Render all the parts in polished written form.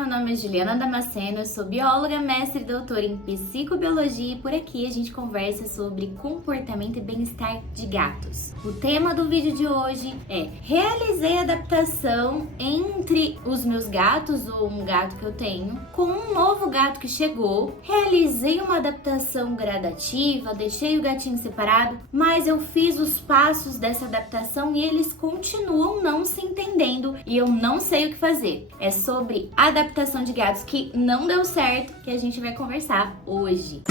meu nome é Juliana Damasceno, eu sou bióloga, mestre e doutora em psicobiologia e por aqui a gente conversa sobre comportamento e bem-estar de gatos. O tema do vídeo de hoje é: realizei adaptação entre os meus gatos ou um gato que eu tenho com um novo gato que chegou, realizei uma adaptação gradativa, deixei o gatinho separado, mas eu fiz os passos dessa adaptação e eles continuam não se entendendo e eu não sei o que fazer. É sobre adaptação de gatos que não deu certo que a gente vai conversar hoje.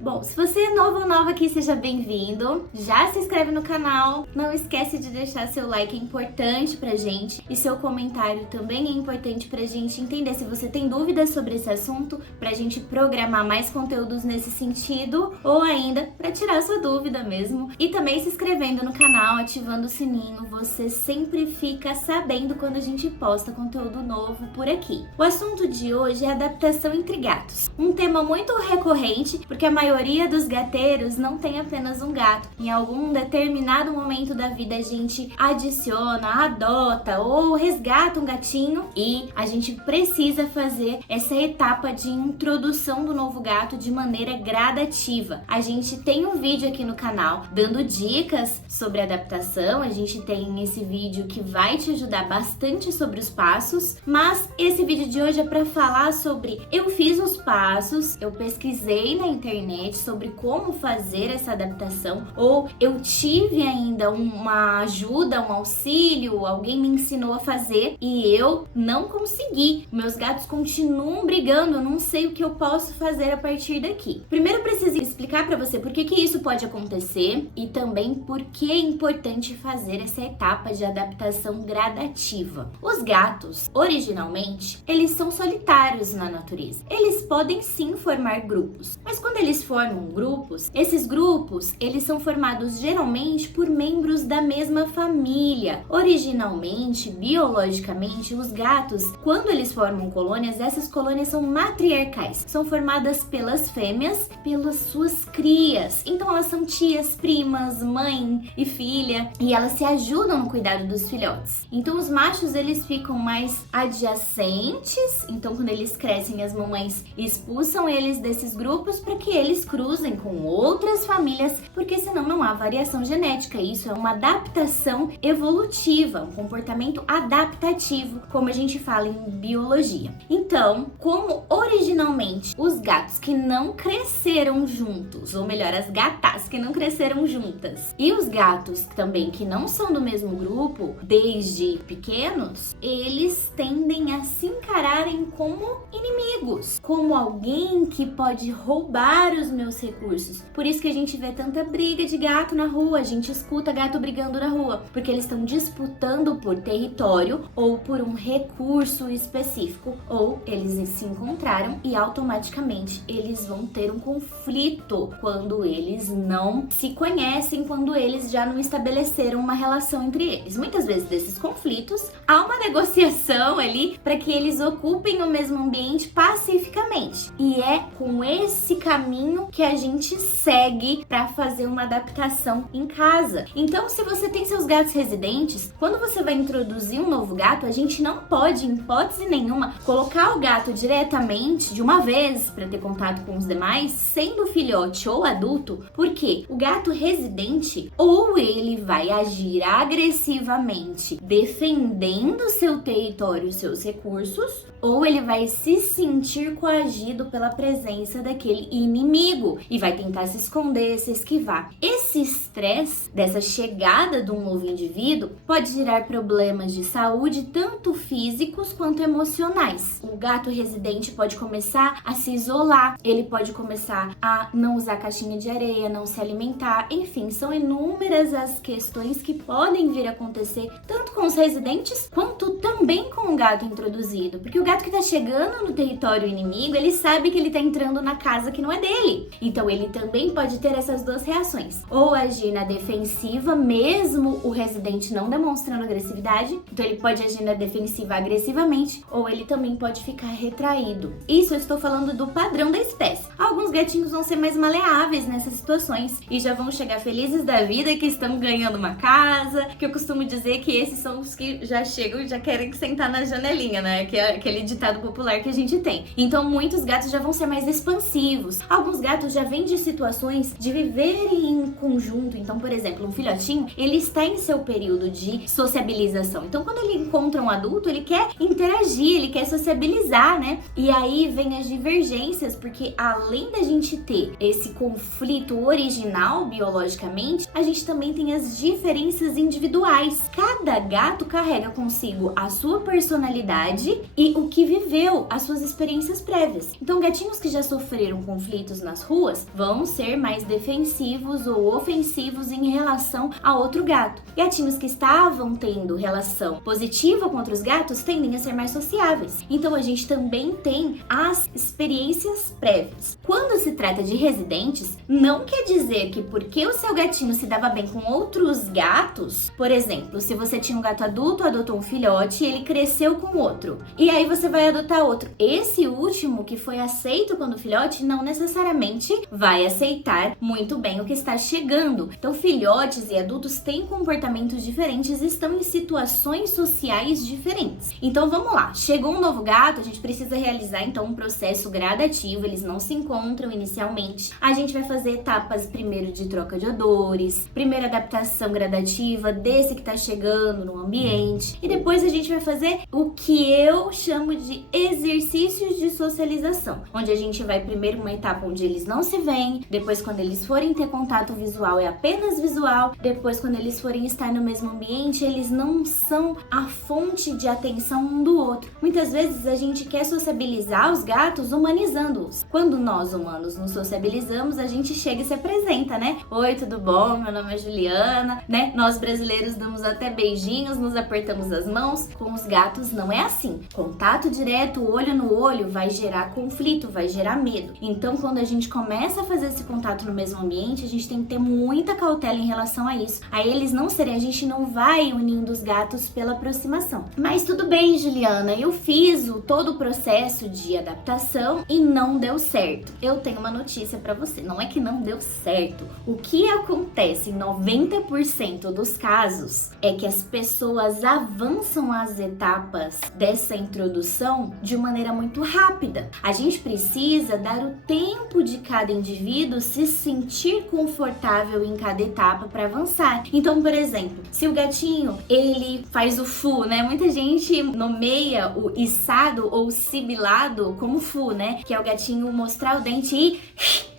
Bom, se você é novo ou nova aqui, seja bem-vindo. Já se inscreve no canal. Não esquece de deixar seu like, é importante pra gente. E seu comentário também é importante pra gente entender se você tem dúvidas sobre esse assunto, pra gente programar mais conteúdos nesse sentido, ou ainda pra tirar sua dúvida mesmo. E também se inscrevendo no canal, ativando o sininho, você sempre fica sabendo quando a gente posta conteúdo novo por aqui. O assunto de hoje é adaptação entre gatos. Um tema muito recorrente, porque a maioria dos gateiros não tem apenas um gato. Em algum determinado momento da vida a gente adiciona, adota ou resgata um gatinho e a gente precisa fazer essa etapa de introdução do novo gato de maneira gradativa. A gente tem um vídeo aqui no canal dando dicas sobre adaptação, a gente tem esse vídeo que vai te ajudar bastante sobre os passos, mas esse vídeo de hoje é para falar sobre eu fiz os passos, eu pesquisei na internet sobre como fazer essa adaptação, ou eu tive ainda uma ajuda, um auxílio, alguém me ensinou a fazer e eu não consegui. Meus gatos continuam brigando, eu não sei o que eu posso fazer a partir daqui. Primeiro eu preciso explicar para você por que isso pode acontecer e também por que é importante fazer essa etapa de adaptação gradativa. Os gatos, originalmente, eles são solitários na natureza. Eles podem sim formar grupos, mas quando eles formam grupos, esses grupos, eles são formados geralmente por membros da mesma família. Originalmente, biologicamente, os gatos, quando eles formam colônias, essas colônias são matriarcais. São formadas pelas fêmeas, pelas suas crias. Então elas são tias, primas, mãe e filha, e elas se ajudam no cuidado dos filhotes. Então os machos, eles ficam mais adjacentes. Então quando eles crescem, as mamães expulsam eles desses grupos para que eles cruzem com outras famílias, porque senão não há variação genética. Isso é uma adaptação evolutiva, um comportamento adaptativo, como a gente fala em biologia. Então, como originalmente os gatos que não cresceram juntos, ou melhor, as gatas que não cresceram juntas, e os gatos também que não são do mesmo grupo desde pequenos, eles tendem a se encararem como inimigos, como alguém que pode roubar os meus recursos. Por isso que a gente vê tanta briga de gato na rua, a gente escuta gato brigando na rua, porque eles estão disputando por território ou por um recurso específico, ou eles se encontraram e automaticamente eles vão ter um conflito quando eles não se conhecem, quando eles já não estabeleceram uma relação entre eles. Muitas vezes desses conflitos há uma negociação ali para que eles ocupem o mesmo ambiente pacificamente, e é com esse caminho que a gente segue para fazer uma adaptação em casa. Então, se você tem seus gatos residentes, quando você vai introduzir um novo gato, a gente não pode, em hipótese nenhuma, colocar o gato diretamente de uma vez para ter contato com os demais, sendo filhote ou adulto, porque o gato residente, ou ele vai agir agressivamente defendendo seu território e seus recursos, ou ele vai se sentir coagido pela presença daquele inimigo e vai tentar se esconder, se esquivar. Esse estresse dessa chegada de um novo indivíduo pode gerar problemas de saúde, tanto físicos quanto emocionais. O gato residente pode começar a se isolar, ele pode começar a não usar caixinha de areia, não se alimentar, enfim, são inúmeras as questões que podem vir a acontecer tanto com os residentes quanto também com o gato introduzido, porque o gato que tá chegando no território inimigo, ele sabe que ele tá entrando na casa que não é dele, então ele também também pode ter essas duas reações. Ou agir na defensiva, mesmo o residente não demonstrando agressividade. Então ele pode agir na defensiva agressivamente, ou ele também pode ficar retraído. Isso eu estou falando do padrão da espécie. Alguns gatinhos vão ser mais maleáveis nessas situações e já vão chegar felizes da vida que estão ganhando uma casa, que eu costumo dizer que esses são os que já chegam e já querem sentar na janelinha, né? Que é aquele ditado popular que a gente tem. Então muitos gatos já vão ser mais expansivos. Alguns gatos já vêm de situações de viverem em conjunto. Então, por exemplo, um filhotinho, ele está em seu período de sociabilização. Então, quando ele encontra um adulto, ele quer interagir, ele quer sociabilizar, né? E aí vem as divergências, porque além da gente ter esse conflito original biologicamente, a gente também tem as diferenças individuais. Cada gato carrega consigo a sua personalidade e o que viveu, as suas experiências prévias. Então, gatinhos que já sofreram conflitos nas ruas vão ser mais defensivos ou ofensivos em relação a outro gato. Gatinhos que estavam tendo relação positiva com outros gatos tendem a ser mais sociáveis. Então, a gente também tem as experiências prévias. Quando se trata de residentes, não quer dizer que porque o seu gatinho se dava bem com outros gatos, por exemplo, se você tinha um gato adulto, adotou um filhote e ele cresceu com outro, e aí você vai adotar outro. Esse último que foi aceito quando filhote não necessariamente vai aceitar muito bem o que está chegando. Então, filhotes e adultos têm comportamentos diferentes e estão em situações sociais diferentes. Então, vamos lá. Chegou um novo gato, a gente precisa realizar então um processo gradativo, eles não se encontram inicialmente. A gente vai fazer etapas primeiro de troca de odores, primeira adaptação gradativa desse que tá chegando no ambiente, e depois a gente vai fazer o que eu chamo de exercícios de socialização, onde a gente vai primeiro uma etapa onde eles não se veem, depois quando eles forem ter contato visual é apenas visual, depois quando eles forem estar no mesmo ambiente, eles não são a fonte de atenção um do outro. Muitas vezes a gente quer sociabilizar os gatos humanizando-os. Quando nós humanos nos sociabilizamos, a gente chega e se apresenta, né? Oi, tudo bom? Meu nome é Juliana, né? Nós brasileiros damos até beijinhos, nos apertamos as mãos. Com os gatos não é assim. Contato direto, olho no olho, vai gerar conflito, vai gerar medo. Então, quando a gente começa a fazer esse contato no mesmo ambiente, a gente tem que ter muita cautela em relação a isso. A eles não serem, a gente não vai unindo os gatos pela aproximação. Mas tudo bem, Juliana, eu fiz todo o processo de adaptação e não deu certo. Eu tenho uma notícia pra você, não é que não deu certo. O que acontece em 90% dos casos é que as pessoas avançam as etapas dessa introdução de maneira muito rápida. A gente precisa dar o tempo de cada indivíduo se sentir confortável em cada etapa para avançar. Então, por exemplo, se o gatinho, ele faz o fu, né? Muita gente nomeia o içado ou sibilado como fu, né? Que é o gatinho mostrar o dente e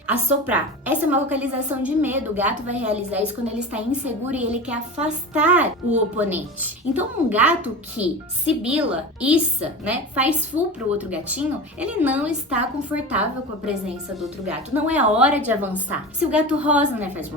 assoprar. Essa é uma vocalização de medo. O gato vai realizar isso quando ele está inseguro e ele quer afastar o oponente. Então, um gato que sibila, iça, né, faz fu pro outro gatinho, ele não está confortável com a presença do outro gato. Não é a hora de avançar. Se o gato rosa, né, faz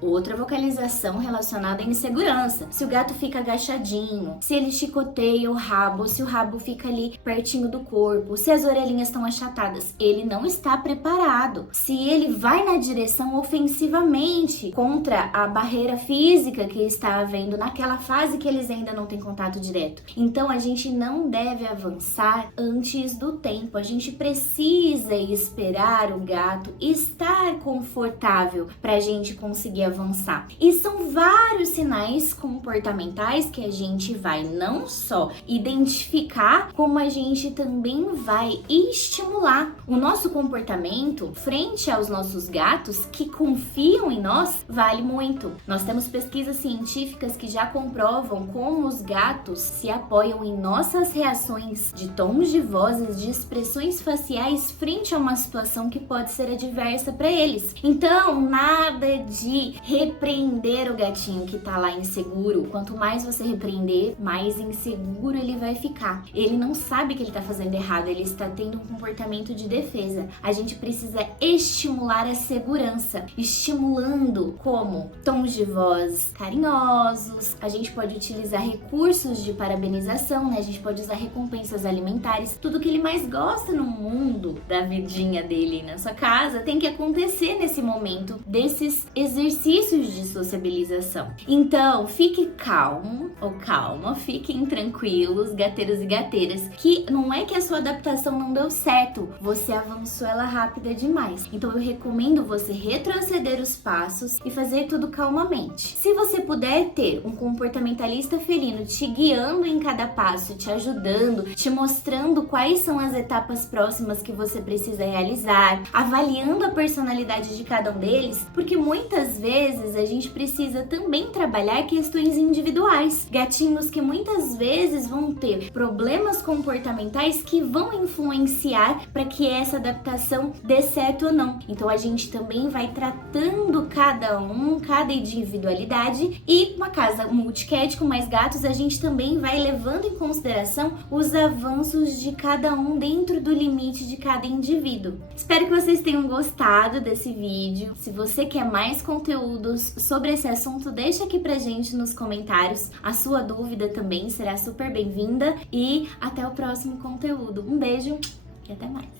outra vocalização relacionada à insegurança. Se o gato fica agachadinho, se ele chicoteia o rabo, se o rabo fica ali pertinho do corpo, se as orelhinhas estão achatadas, ele não está preparado. Se ele vai na direção ofensivamente contra a barreira física que está havendo naquela fase que eles ainda não têm contato direto. Então a gente não deve avançar antes do tempo. A gente precisa esperar o gato estar confortável para a gente conseguir avançar. E são vários sinais comportamentais que a gente vai não só identificar, como a gente também vai estimular. O nosso comportamento frente aos nossos gatos que confiam em nós vale muito. Nós temos pesquisas científicas que já comprovam como os gatos se apoiam em nossas reações de tons de vozes, de expressões faciais frente a uma situação que pode ser adversa para eles. Então, nada de repreender o gatinho que tá lá inseguro. Quanto mais você repreender, mais inseguro ele vai ficar. Ele não sabe que ele tá fazendo errado, ele está tendo um comportamento de defesa. A gente precisa precisa estimular a segurança, estimulando como tons de voz carinhosos, a gente pode utilizar recursos de parabenização, né? A gente pode usar recompensas alimentares, tudo que ele mais gosta no mundo da vidinha dele na sua casa tem que acontecer nesse momento desses exercícios de sociabilização. Então, fique calmo ou calma, fiquem tranquilos, gateiros e gateiras, que não é que a sua adaptação não deu certo, você avançou ela rápida demais. Então, eu recomendo você retroceder os passos e fazer tudo calmamente. Se você puder ter um comportamentalista felino te guiando em cada passo, te ajudando, te mostrando quais são as etapas próximas que você precisa realizar, avaliando a personalidade de cada um deles, porque muitas vezes a gente precisa também trabalhar questões individuais. Gatinhos que muitas vezes vão ter problemas comportamentais que vão influenciar para que essa adaptação dê certo ou não. Então a gente também vai tratando cada individualidade, e uma casa multicat com mais gatos, a gente também vai levando em consideração os avanços de cada um dentro do limite de cada indivíduo. Espero que vocês tenham gostado desse vídeo. Se você quer mais conteúdos sobre esse assunto, deixa aqui pra gente nos comentários. A sua dúvida também será super bem-vinda, e até o próximo conteúdo. Um beijo e até mais!